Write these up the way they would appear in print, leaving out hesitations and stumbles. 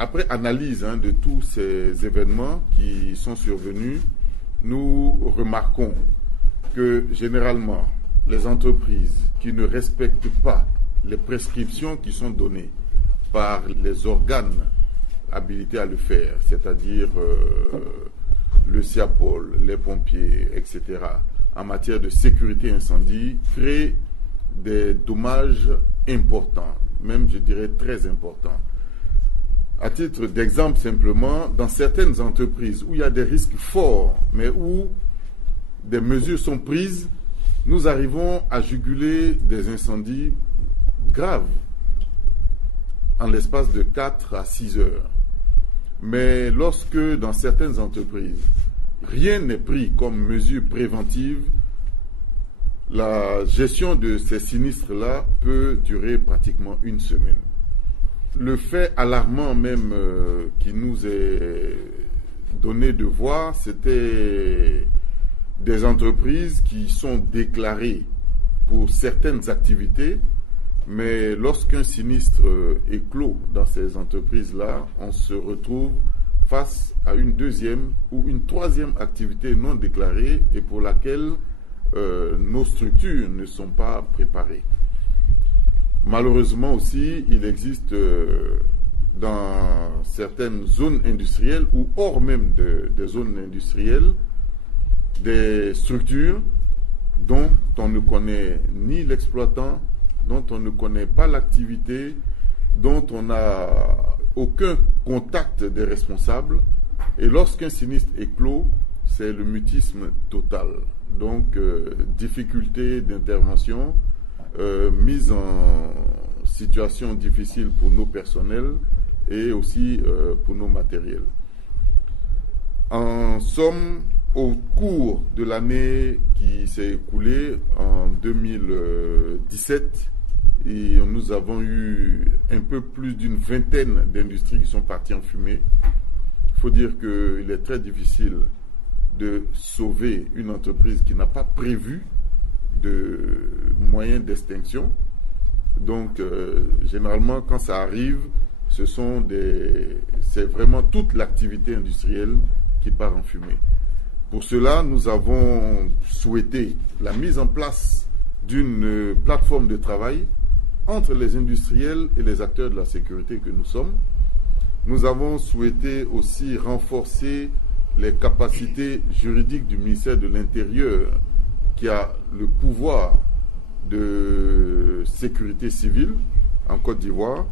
après analyse de tous ces événements qui sont survenus, nous remarquons que généralement, les entreprises qui ne respectent pas les prescriptions qui sont données par les organes habilités à le faire, c'est-à-dire le SIAPOL, les pompiers, etc., en matière de sécurité incendie, créent des dommages importants, même je dirais très importants. À titre d'exemple simplement, dans certaines entreprises où il y a des risques forts, mais où des mesures sont prises, nous arrivons à juguler des incendies graves en l'espace de 4 à 6 heures. Mais lorsque dans certaines entreprises, rien n'est pris comme mesure préventive, la gestion de ces sinistres-là peut durer pratiquement une semaine. Le fait alarmant même qui nous est donné de voir, c'était des entreprises qui sont déclarées pour certaines activités, mais lorsqu'un sinistre éclot dans ces entreprises-là, on se retrouve face à une deuxième ou une troisième activité non déclarée et pour laquelle nos structures ne sont pas préparées. Malheureusement aussi, il existe dans certaines zones industrielles ou hors même des zones industrielles des structures dont on ne connaît ni l'exploitant, dont on ne connaît pas l'activité, dont on n'a aucun contact des responsables. Et lorsqu'un sinistre éclot, c'est le mutisme total. Donc, difficulté d'intervention, mise en situation difficile pour nos personnels et aussi pour nos matériels. En somme, au cours de l'année qui s'est écoulée en 2017, et nous avons eu un peu plus d'une vingtaine d'industries qui sont parties en fumée. Il faut dire qu'il est très difficile de sauver une entreprise qui n'a pas prévu de moyens d'extinction. Donc, généralement, quand ça arrive, c'est vraiment toute l'activité industrielle qui part en fumée. Pour cela, nous avons souhaité la mise en place d'une plateforme de travail entre les industriels et les acteurs de la sécurité que nous sommes. Nous avons souhaité aussi renforcer les capacités juridiques du ministère de l'Intérieur qui a le pouvoir de sécurité civile en Côte d'Ivoire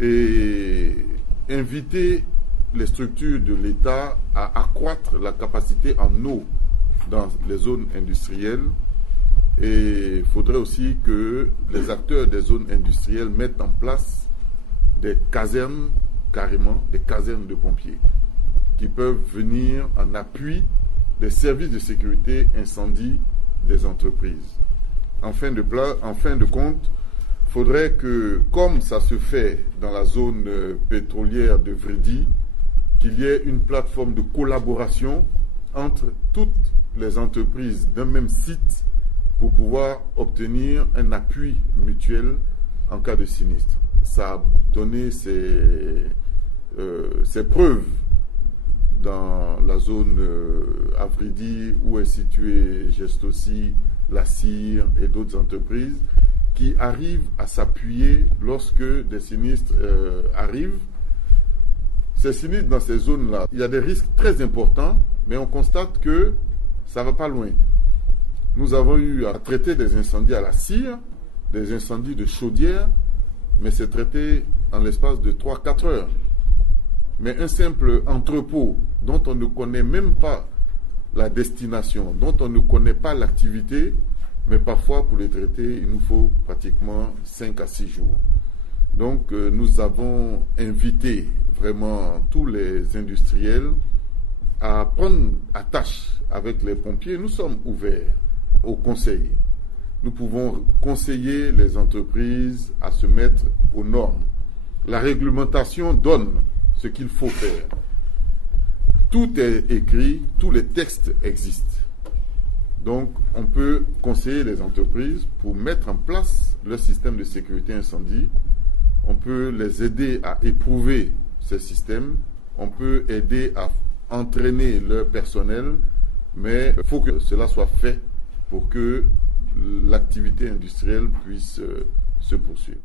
et inviter les structures de l'État à accroître la capacité en eau dans les zones industrielles. Et il faudrait aussi que les acteurs des zones industrielles mettent en place des casernes, carrément des casernes de pompiers, qui peuvent venir en appui des services de sécurité incendie des entreprises. En fin de compte, il faudrait que, comme ça se fait dans la zone pétrolière de Vridi, qu'il y ait une plateforme de collaboration entre toutes les entreprises d'un même site pour pouvoir obtenir un appui mutuel en cas de sinistre. Ça a donné ses preuves dans la zone Avridi où est située Gestosi, la CIR et d'autres entreprises qui arrivent à s'appuyer lorsque des sinistres arrivent. Ces sinistres dans ces zones-là, il y a des risques très importants, mais on constate que ça ne va pas loin. Nous avons eu à traiter des incendies à la cire, des incendies de chaudière, mais c'est traité en l'espace de 3-4 heures. Mais un simple entrepôt dont on ne connaît même pas la destination, dont on ne connaît pas l'activité, mais parfois pour les traiter, il nous faut pratiquement 5 à 6 jours. Donc nous avons invité vraiment tous les industriels à prendre attache avec les pompiers. Nous sommes ouverts au conseil. Nous pouvons conseiller les entreprises à se mettre aux normes. La réglementation donne ce qu'il faut faire. Tout est écrit, tous les textes existent. Donc, on peut conseiller les entreprises pour mettre en place leur système de sécurité incendie. On peut les aider à éprouver ces systèmes, on peut aider à entraîner leur personnel, mais il faut que cela soit fait pour que l'activité industrielle puisse se poursuivre.